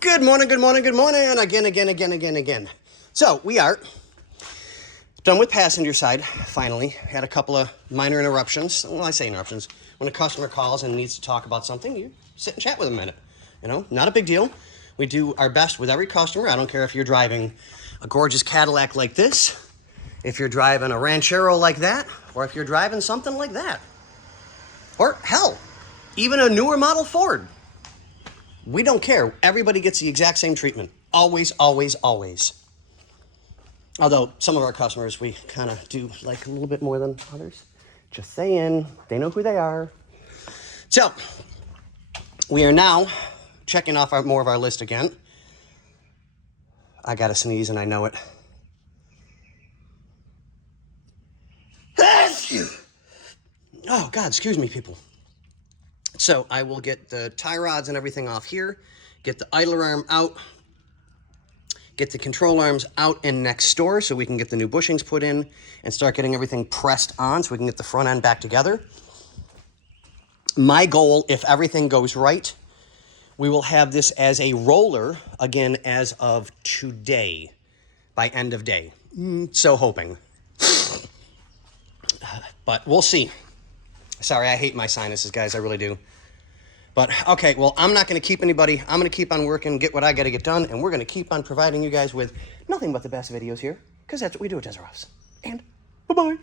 Good morning, good morning, good morning, and again. So, we are done with passenger side, finally. Had a couple of minor interruptions. Well, I say interruptions. When a customer calls and needs to talk about something, you sit and chat with them a minute. You know, not a big deal. We do our best with every customer. I don't care if you're driving a gorgeous Cadillac like this, if you're driving a Ranchero like that, or if you're driving something like that. Or, hell, even a newer model Ford. We don't care. Everybody gets the exact same treatment. Always, always, always. Although some of our customers, we kind of do like a little bit more than others. Just saying. They know who they are. So, we are now checking off more of our list again. I got to sneeze and I know it. Oh, God, excuse me, people. So I will get the tie rods and everything off here, get the idler arm out, get the control arms out and next door so we can get the new bushings put in and start getting everything pressed on so we can get the front end back together. My goal, if everything goes right, we will have this as a roller again as of today, by end of day. So hoping. But we'll see. Sorry, I hate my sinuses, guys. I really do. But, okay, well, I'm not going to keep anybody. I'm going to keep on working, get what I got to get done, and we're going to keep on providing you guys with nothing but the best videos here, because that's what we do at Desert Offs. And bye-bye.